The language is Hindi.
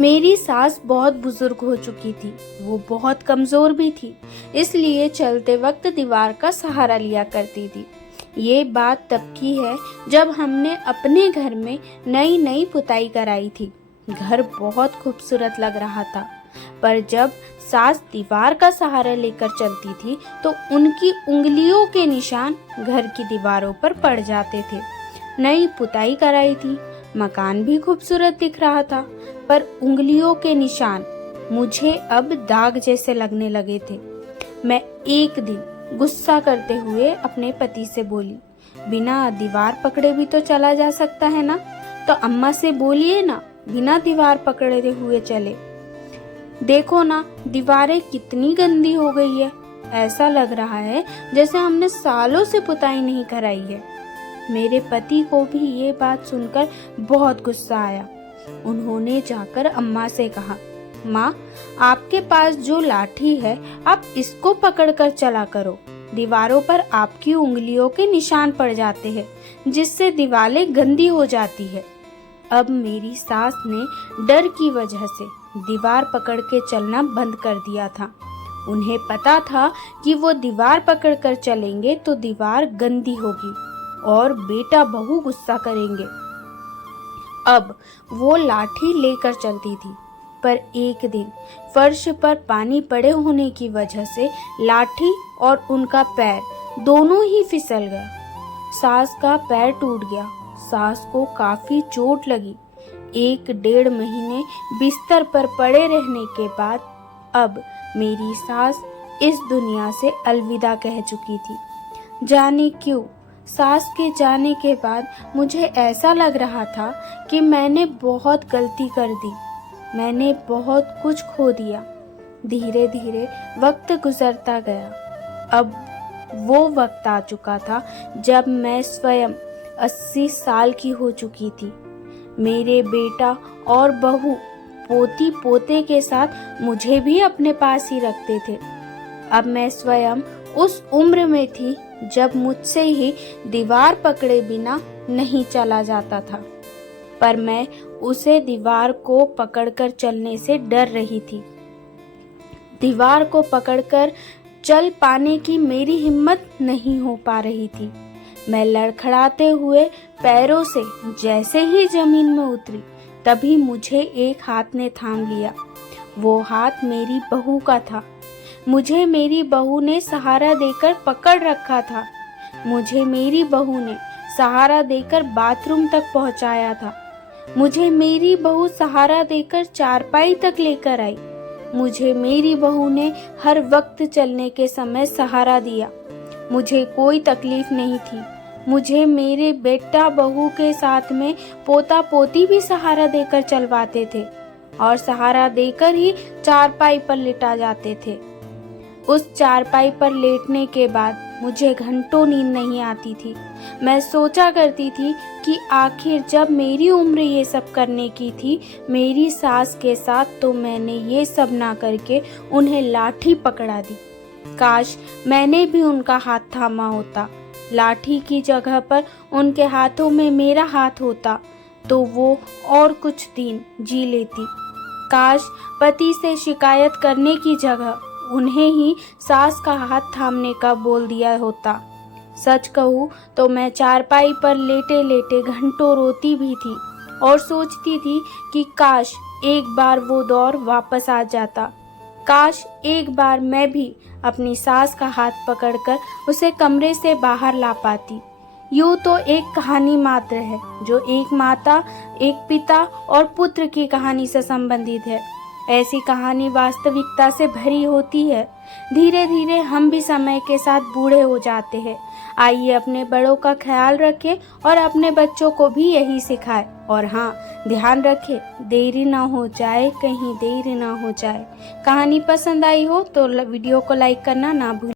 मेरी सास बहुत बुजुर्ग हो चुकी थी। वो बहुत कमजोर भी थी, इसलिए चलते वक्त दीवार का सहारा लिया करती थी। ये बात तब की है जब हमने अपने घर में नई नई पुताई कराई थी। घर बहुत खूबसूरत लग रहा था, पर जब सास दीवार का सहारा लेकर चलती थी तो उनकी उंगलियों के निशान घर की दीवारों पर पड़ जाते थे। नई पुताई कराई थी, मकान भी खूबसूरत दिख रहा था, पर उंगलियों के निशान मुझे अब दाग जैसे लगने लगे थे। मैं एक दिन गुस्सा करते हुए अपने पति से बोली, बिना दीवार पकड़े भी तो चला जा सकता है ना, तो अम्मा से बोलिए ना बिना दीवार पकड़े हुए चले। देखो ना, दीवारें कितनी गंदी हो गई है। ऐसा लग रहा है जैसे हमने सालों से पुताई नहीं कराई है। मेरे पति को भी ये बात सुनकर बहुत गुस्सा आया। उन्होंने जाकर अम्मा से कहा, माँ, आपके पास जो लाठी है आप इसको पकड़कर चला करो। दीवारों पर आपकी उंगलियों के निशान पड़ जाते हैं, जिससे दीवारें गंदी हो जाती है। अब मेरी सास ने डर की वजह से दीवार पकड़ के चलना बंद कर दिया था। उन्हें पता था कि वो दीवार पकड़कर चलेंगे तो दीवार गंदी होगी और बेटा बहू गुस्सा करेंगे। अब वो लाठी लेकर चलती थी, पर एक दिन फर्श पर पानी पड़े होने की वजह से लाठी और उनका पैर दोनों ही फिसल गया। सास का पैर टूट गया। सास को काफी चोट लगी। 1-1.5 महीने बिस्तर पर पड़े रहने के बाद अब मेरी सास इस दुनिया से अलविदा कह चुकी थी। जाने क्यों सास के जाने के बाद मुझे ऐसा लग रहा था कि मैंने बहुत गलती कर दी। मैंने बहुत कुछ खो दिया। धीरे धीरे वक्त गुजरता गया। अब वो वक्त आ चुका था जब मैं स्वयं 80 साल की हो चुकी थी। मेरे बेटा और बहू पोती पोते के साथ मुझे भी अपने पास ही रखते थे। अब मैं स्वयं उस उम्र में थी जब मुझसे ही दीवार पकड़े बिना नहीं चला जाता था, पर मैं उसे दीवार को पकड़कर चलने से डर रही थी। दीवार को पकड़कर चल पाने की मेरी हिम्मत नहीं हो पा रही थी। मैं लड़खड़ाते हुए पैरों से जैसे ही जमीन में उतरी, तभी मुझे एक हाथ ने थाम लिया। वो हाथ मेरी बहू का था। मुझे मेरी बहू ने सहारा देकर पकड़ रखा था। मुझे मेरी बहू ने सहारा देकर बाथरूम तक पहुंचाया था। मुझे मेरी बहू सहारा देकर चारपाई तक लेकर आई। मुझे मेरी बहू ने हर वक्त चलने के समय सहारा दिया। मुझे कोई तकलीफ नहीं थी। मुझे मेरे बेटा बहू के साथ में पोता पोती भी सहारा देकर चलवाते थे और सहारा देकर ही चारपाई पर लिटा जाते थे। उस चारपाई पर लेटने के बाद मुझे घंटों नींद नहीं आती थी। मैं सोचा करती थी कि आखिर जब मेरी उम्र ये सब करने की थी मेरी सास के साथ, तो मैंने ये सब ना करके उन्हें लाठी पकड़ा दी। काश मैंने भी उनका हाथ थामा होता। लाठी की जगह पर उनके हाथों में मेरा हाथ होता तो वो और कुछ दिन जी लेती। काश पति से शिकायत करने की जगह उन्हें ही सास का हाथ थामने का बोल दिया होता। सच कहूँ तो मैं चारपाई पर लेटे लेटे घंटों रोती भी थी और सोचती थी कि काश एक बार वो दौर वापस आ जाता। काश एक बार मैं भी अपनी सास का हाथ पकड़कर उसे कमरे से बाहर ला पाती। यूँ तो एक कहानी मात्र है जो एक माता, एक पिता और पुत्र की कहानी से संबंधित है। ऐसी कहानी वास्तविकता से भरी होती है। धीरे धीरे हम भी समय के साथ बूढ़े हो जाते हैं। आइए अपने बड़ों का ख्याल रखें और अपने बच्चों को भी यही सिखाएं। और हाँ, ध्यान रखें, देरी ना हो जाए, कहीं देरी ना हो जाए। कहानी पसंद आई हो तो वीडियो को लाइक करना ना भूलें।